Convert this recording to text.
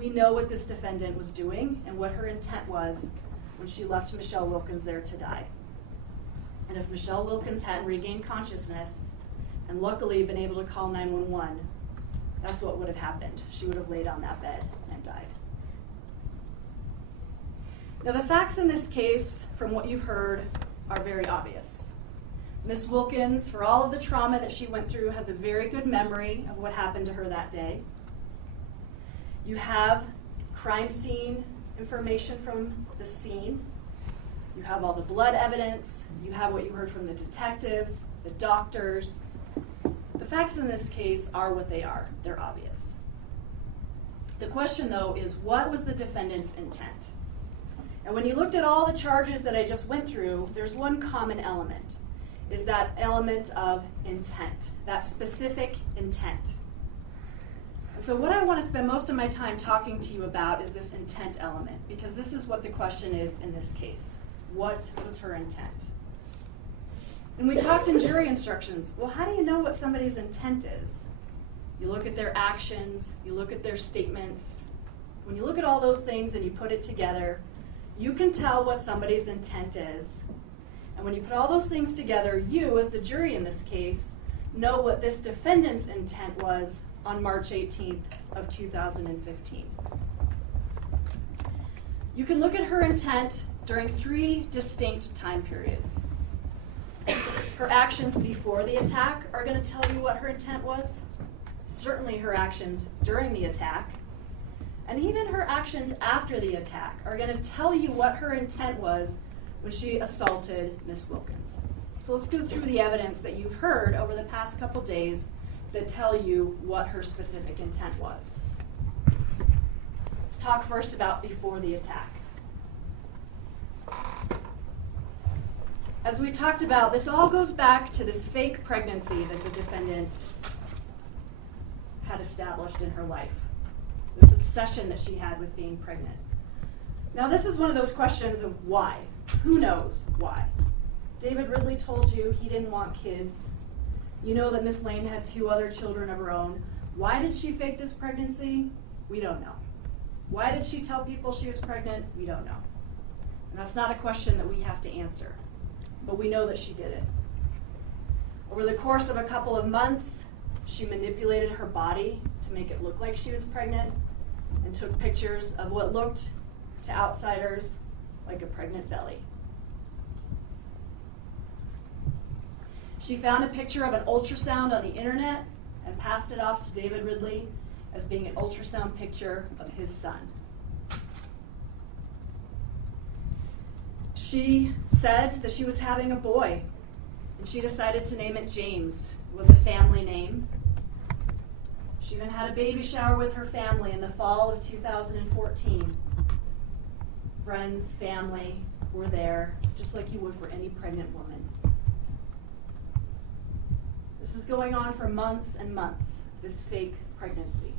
We know what this defendant was doing and what her intent was when she left Michelle Wilkins there to die. And if Michelle Wilkins hadn't regained consciousness and luckily been able to call 911, that's what would have happened. She would have laid on that bed and died. Now the facts in this case, from what you've heard, are very obvious. Miss Wilkins, for all of the trauma that she went through, has a very good memory of what happened to her that day. You have crime scene information from the scene. You have all the blood evidence. You have what you heard from the detectives, the doctors. The facts in this case are what they are. They're obvious. The question, though, is what was the defendant's intent? And when you looked at all the charges that I just went through, there's one common element, is that element of intent, that specific intent. And so what I want to spend most of my time talking to you about is this intent element, because this is what the question is in this case. What was her intent? And we talked in jury instructions. Well, how do you know what somebody's intent is? You look at their actions, you look at their statements. When you look at all those things and you put it together, you can tell what somebody's intent is. And when you put all those things together, you, as the jury in this case, know what this defendant's intent was on March 18th of 2015. You can look at her intent during 3 distinct time periods. Her actions before the attack are going to tell you what her intent was. Certainly her actions during the attack. And even her actions after the attack are going to tell you what her intent was when she assaulted Miss Wilkins. So let's go through the evidence that you've heard over the past couple days that tell you what her specific intent was. Let's talk first about before the attack. As we talked about, this all goes back to this fake pregnancy that the defendant had established in her life. This obsession that she had with being pregnant. Now this is one of those questions of why. Who knows why? David Ridley told you he didn't want kids. You know that Miss Lane had 2 other children of her own. Why did she fake this pregnancy? We don't know. Why did she tell people she was pregnant? We don't know. And that's not a question that we have to answer. But we know that she did it. Over the course of a couple of months, she manipulated her body to make it look like she was pregnant and took pictures of what looked to outsiders like a pregnant belly. She found a picture of an ultrasound on the internet and passed it off to David Ridley as being an ultrasound picture of his son. She said that she was having a boy, and she decided to name it James. It was a family name. She even had a baby shower with her family in the fall of 2014. Friends, family were there, just like you would for any pregnant woman. This is going on for months and months, this fake pregnancy.